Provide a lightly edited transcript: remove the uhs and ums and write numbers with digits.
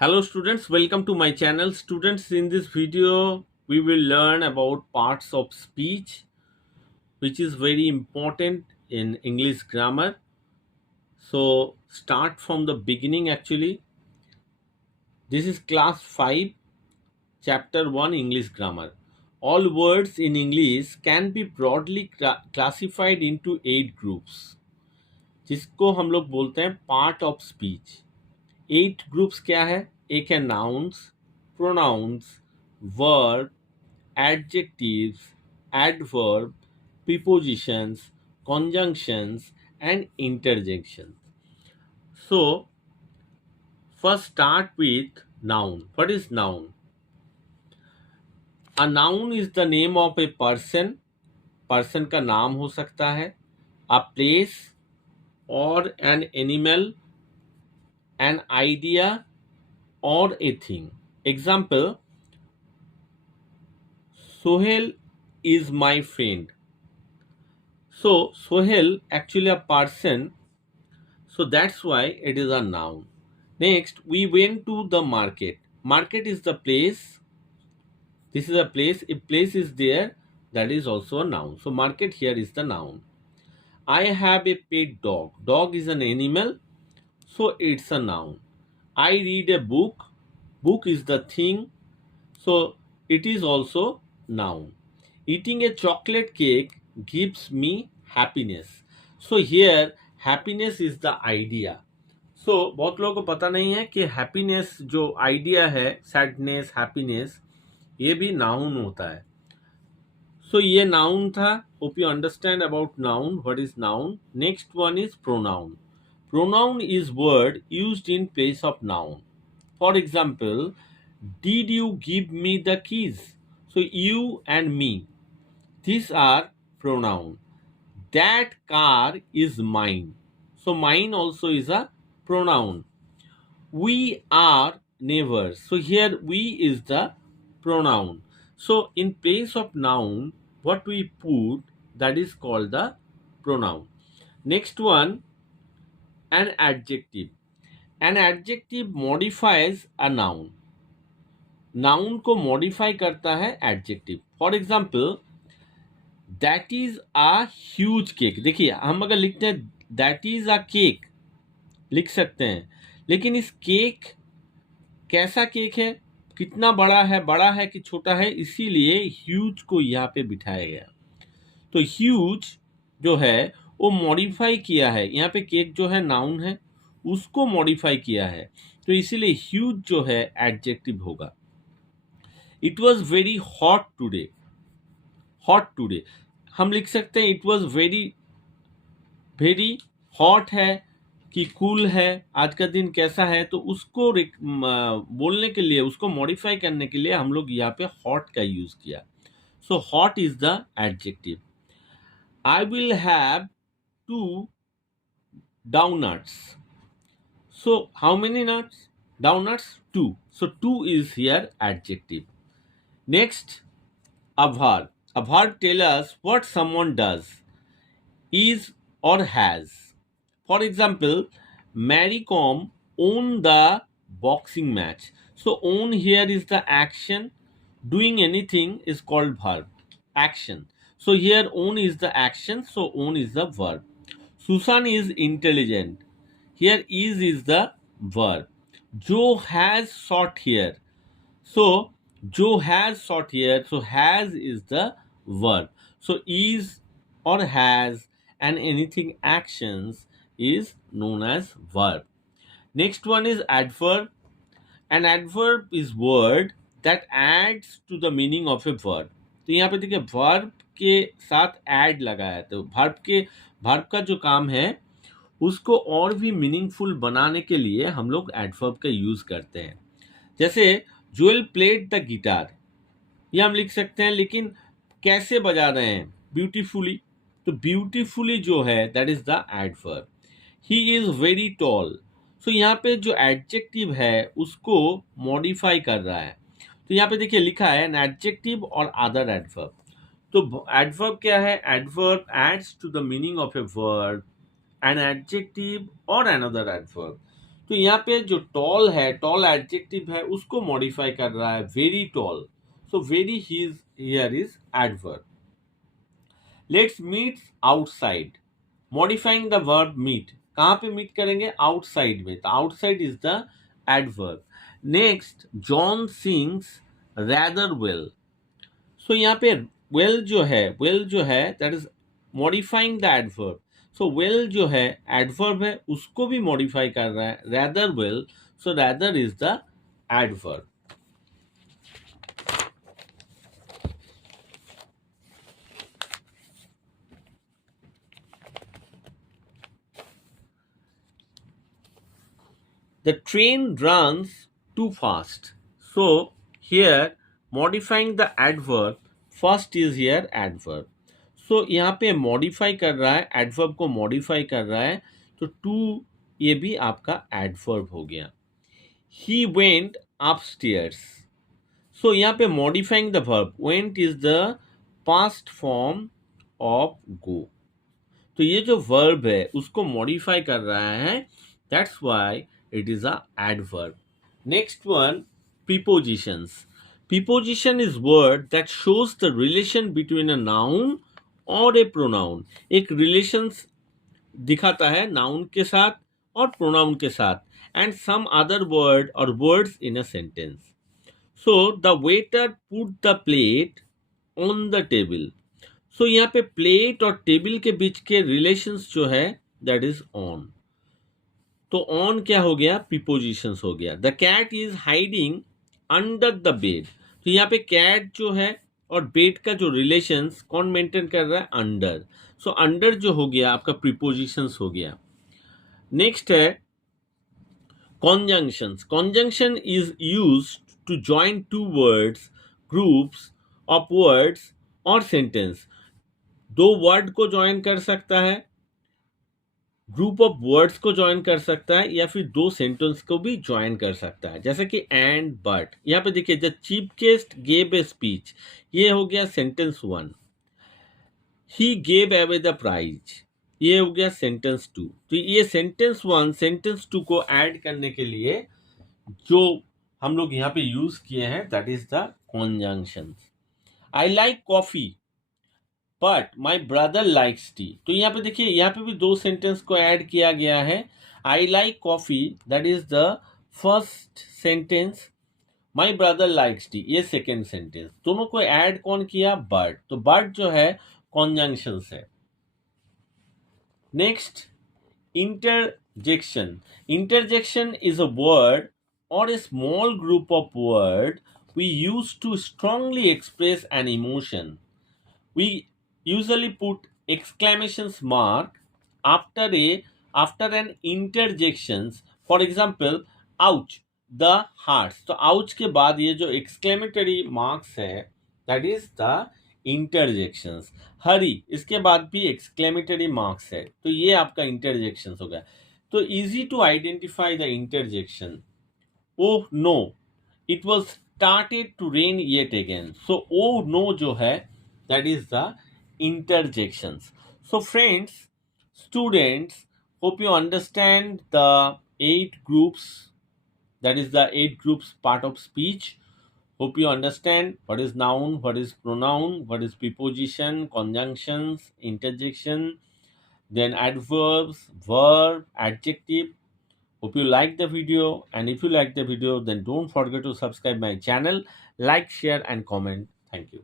Hello students, welcome to my channel. Students, in this video we will learn about parts of speech which is very important in English grammar. So start from the beginning actually. This is class 5 chapter 1 English grammar. All words in English can be broadly classified into 8 groups जिसको हम लोग बोलते हैं part of speech. 8 ग्रुप्स क्या है? एक है nouns, pronouns, verb, adjectives, adverb, prepositions, conjunctions, and interjections. So, first start with noun. What is noun? A noun is the name of a person. Person का नाम हो सकता है, a place or an animal, an idea or a thing. Example, Sohail is my friend. So Sohail actually a person, so that's why it is a noun. Next, we went to the market. Market is the place. This is a place. If place is there, that is also a noun. So market here is the noun. I have a pet dog. Dog is an animal, so it's a noun. I read a book. Book is the thing, so it is also noun. Eating a chocolate cake gives me happiness. So here happiness is the idea. So बहुत लोगों को पता नहीं है कि हैप्पीनेस जो आइडिया है, sadness, happiness, ये भी नाउन होता है. So ये नाउन था. Hope you understand about noun. What is noun? Next one is pronoun. Pronoun is word used in place of noun. For example, did you give me the keys? So you and me, these are pronoun. That car is mine. So mine also is a pronoun. We are neighbors. So here we is the pronoun. So in place of noun, what we put, that is called the pronoun. Next one, an adjective. An adjective modifies a noun. Noun को मॉडिफाई करता है adjective. For example, that is a huge cake. देखिए, हम अगर लिखते हैं that is a cake लिख सकते हैं, लेकिन इस केक, कैसा केक है, कितना बड़ा है कि छोटा है, इसीलिए ह्यूज को यहाँ पे बिठाया गया. तो ह्यूज जो है वो मॉडिफाई किया है. यहाँ पे केक जो है नाउन है, उसको मॉडिफाई किया है, तो इसीलिए ह्यूज जो है एडजेक्टिव होगा. It was very hot today. Hot today हम लिख सकते हैं it was very very hot है कि कूल है, आज का दिन कैसा है, तो उसको बोलने के लिए, उसको मॉडिफाई करने के लिए हम लोग यहाँ पे हॉट का यूज किया. So hot is the adjective. I will have 2 donuts. So how many nuts? Donuts 2. So 2 is here adjective. Next, a verb. A verb tells us what someone does, is or has. For example, Mary Kom won the boxing match. So own here is the action. Doing anything is called verb. Action. So here own is the action. So own is the verb. Susan is intelligent. Here is the verb. Joe has short hair. So Joe has short hair. So has is the verb. So is or has and anything actions is known as verb. Next one is adverb. An adverb is word that adds to the meaning of a verb. तो यहाँ पे देखिए verb के साथ add लगा है, तो verb का जो काम है उसको और भी मीनिंगफुल बनाने के लिए हम लोग एडवर्ब का यूज करते हैं. जैसे जोएल प्लेड द गिटार, ये हम लिख सकते हैं, लेकिन कैसे बजा रहे हैं? ब्यूटीफुली. तो ब्यूटीफुली जो है that is the adverb. He is very tall. So यहाँ पे जो एडजेक्टिव है उसको मॉडिफाई कर रहा है. तो यहाँ पे देखिए लिखा है एन एडजेक्टिव और अदर एडवर्ब. तो एडवर्ब क्या है? Adverb adds to the meaning of a word, an adjective or another adverb. तो यहाँ पे जो टॉल है, टॉल एडजेक्टिव है, उसको मॉडिफाई कर रहा है, very tall. So very here is adverb. Let's meet outside, modifying the verb meet. कहाँ पे मीट करेंगे? आउटसाइड में, तो outside is the adverb. Next, John sings rather well. So यहाँ पे वेल जो है that is modifying the adverb. So well जो है एडवर्ब है, उसको भी मॉडिफाई कर रहा है, rather well. So rather is the adverb. The train runs too fast. So here modifying the adverb, first is here adverb. So यहाँ पे modify कर रहा है, adverb को modify कर रहा है, तो to ये भी आपका adverb हो गया. He went upstairs. So यहाँ पे modifying the verb, went is the past form of go. तो ये जो वर्ब है उसको मॉडिफाई कर रहा है, that's why it is a adverb. Next one, prepositions. Preposition is word that shows the relation between a noun और ए प्रोनाउन. एक रिलेशन दिखाता है नाउन के साथ और प्रोनाउन के साथ, एंड सम अदर वर्ड और words in a sentence. So the waiter put the plate on the table. So यहाँ पे प्लेट और टेबल के बीच के रिलेशंस जो है दैट इज ऑन. तो ऑन क्या हो गया? प्रीपोजिशंस हो गया. The cat is hiding under the bed. तो यहाँ पे कैट जो है और बेड का जो रिलेशंस कौन मेंटेन कर रहा है? अंडर. सो अंडर जो हो गया आपका प्रीपोजिशंस हो गया. नेक्स्ट है conjunctions. Conjunction is used to join two words, groups of words और sentence. दो वर्ड को ज्वाइन कर सकता है, ग्रुप ऑफ वर्ड्स को ज्वाइन कर सकता है, या फिर दो सेंटेंस को भी ज्वाइन कर सकता है, जैसे कि एंड बट. यहाँ पे देखिए, the chief guest gave a speech, ये हो गया sentence one. He gave away the prize, ये हो गया सेंटेंस टू. तो ये सेंटेंस वन सेंटेंस टू को ऐड करने के लिए जो हम लोग यहाँ पे यूज किए हैं that is the conjunction. I like coffee but my brother likes tea. तो यहाँ पे देखिए, यहाँ पे भी दो सेंटेंस को ऐड किया गया है. आई like coffee that is the first sentence, my brother likes T ये सेकेंड सेंटेंस. दोनों को ऐड कौन किया? बट. तो बट जो है कॉन्जंक्शन है. Next, interjection. Interjection is a word or a small group of words we use to strongly express an emotion. We usually put exclamation mark after an interjection. For example, ouch, the hearts. तो ouch के बाद ये जो exclamatory marks है that is the interjections. हरी, इसके बाद भी exclamatory marks है, तो ये आपका इंटरजेक्शन हो गया. तो easy to identify the interjection. Oh no, it was started to rain yet again. So oh no जो है that is the interjection. So friends, students, hope you understand the 8 groups, that is the 8 groups part of speech. Hope you understand what is noun, what is pronoun, what is preposition, conjunctions, interjection, then adverbs, verb, adjective. Hope you like the video, and if you like the video then don't forget to subscribe my channel, like, share and comment. Thank you.